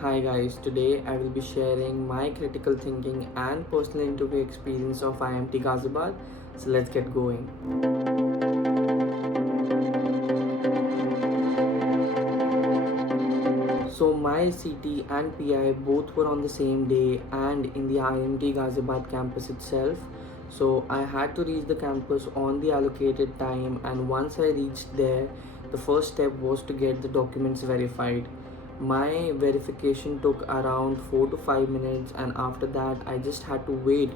Hi guys, today I will be sharing my critical thinking and personal interview experience of IMT Ghaziabad. So let's get going. So my CT and PI both were on the same day and in the IMT Ghaziabad campus itself. So I had to reach the campus on the allocated time, and once I reached there, the first step was to get the documents verified. My verification took around 4 to 5 minutes, and after that I just had to wait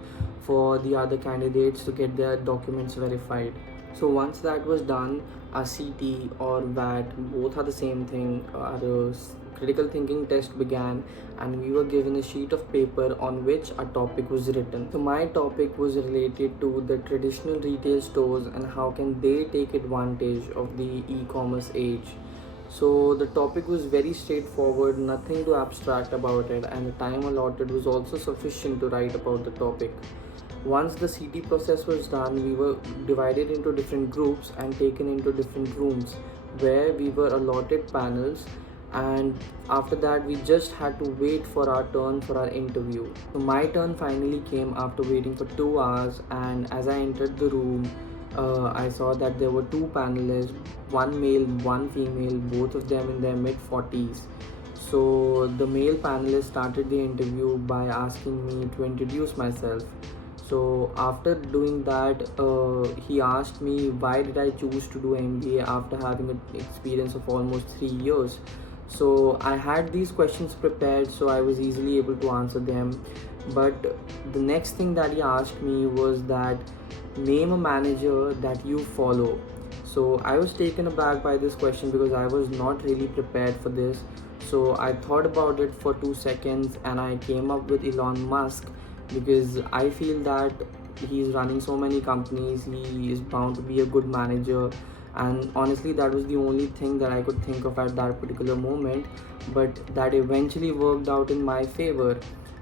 for the other candidates to get their documents verified. So once that was done, our CT or VAT, both are the same thing. Our critical thinking test began, and we were given a sheet of paper on which a topic was written. So my topic was related to the traditional retail stores and how can they take advantage of the e-commerce age. So the topic was very straightforward, nothing too abstract about it, and the time allotted was also sufficient to write about the topic. Once the CT process was done, we were divided into different groups and taken into different rooms where we were allotted panels, and after that we just had to wait for our turn for our interview. So my turn finally came after waiting for 2 hours, and as I entered the room, I saw that there were two panelists, one male, one female, both of them in their mid 40s. So the male panelist started the interview by asking me to introduce myself. So after doing that, he asked me why did I choose to do MBA after having an experience of almost 3 years. So I had these questions prepared, so I was easily able to answer them. But the next thing that he asked me was that name a manager that you follow. So I was taken aback by this question because I was not really prepared for this. So I thought about it for 2 seconds and I came up with Elon Musk, because I feel that he's running so many companies, he is bound to be a good manager. And honestly, that was the only thing that I could think of at that particular moment, but that eventually worked out in my favor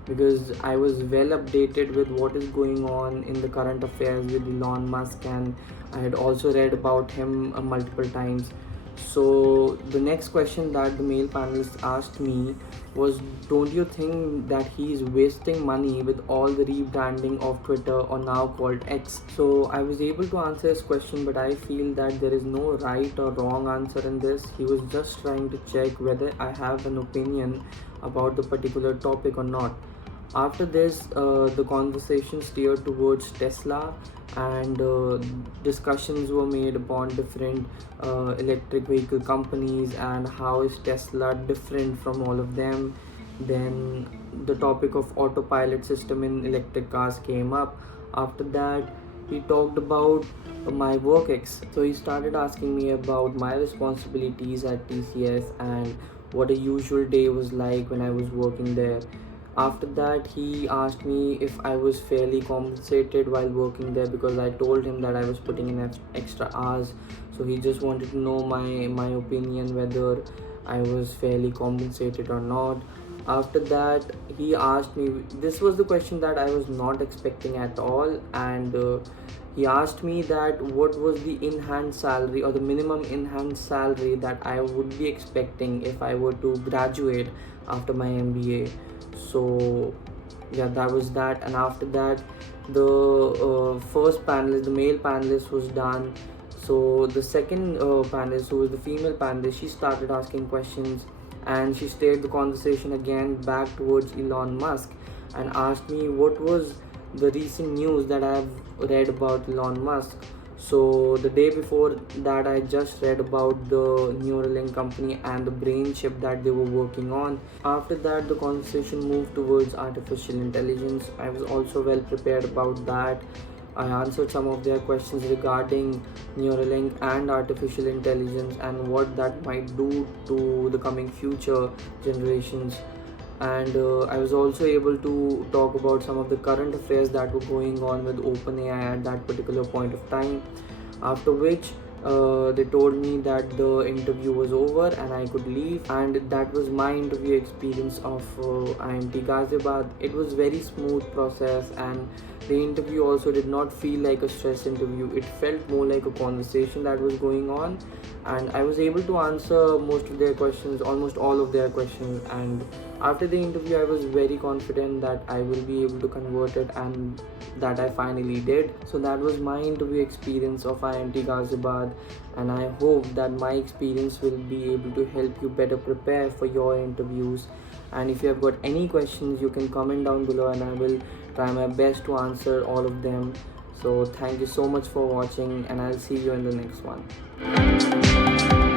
because I was well updated with what is going on in the current affairs with Elon Musk, and I had also read about him multiple times. So the next question that the male panelist asked me was, don't you think that he's wasting money with all the rebranding of Twitter, or now called X? So I was able to answer his question, but I feel that there is no right or wrong answer in this. He was just trying to check whether I have an opinion about the particular topic or not. After this, the conversation steered towards Tesla, and discussions were made upon different electric vehicle companies and how is Tesla different from all of them. Then the topic of autopilot system in electric cars came up. After that, he talked about my work ex. So he started asking me about my responsibilities at TCS and what a usual day was like when I was working there. After that, he asked me if I was fairly compensated while working there, because I told him that I was putting in extra hours. So he just wanted to know my opinion whether I was fairly compensated or not. After that, he asked me, this was the question that I was not expecting at all, and he asked me that what was the in-hand salary or the minimum in-hand salary that I would be expecting if I were to graduate after my MBA. So yeah, that was that. And after that, the first panelist, the male panelist, was done. So the second panelist, who was the female panelist, she started asking questions, and she steered the conversation again back towards Elon Musk and asked me what was the recent news that I have read about Elon Musk. So the day before that, I just read about the Neuralink company and the brain chip that they were working on. After that, the conversation moved towards artificial intelligence. I was also well prepared about that. I answered some of their questions regarding Neuralink and artificial intelligence and what that might do to the coming future generations. And I was also able to talk about some of the current affairs that were going on with OpenAI at that particular point of time. After which, they told me that the interview was over and I could leave, and that was my interview experience of IMT Ghaziabad. It was very smooth process, and the interview also did not feel like a stress interview. It felt more like a conversation that was going on, and I was able to answer most of their questions, almost all of their questions, and After the interview, I was very confident that I will be able to convert it, and that I finally did. So that was my interview experience of IMT Ghaziabad, and I hope that my experience will be able to help you better prepare for your interviews. And if you have got any questions, you can comment down below, and I will try my best to answer all of them. So thank you so much for watching, and I'll see you in the next one.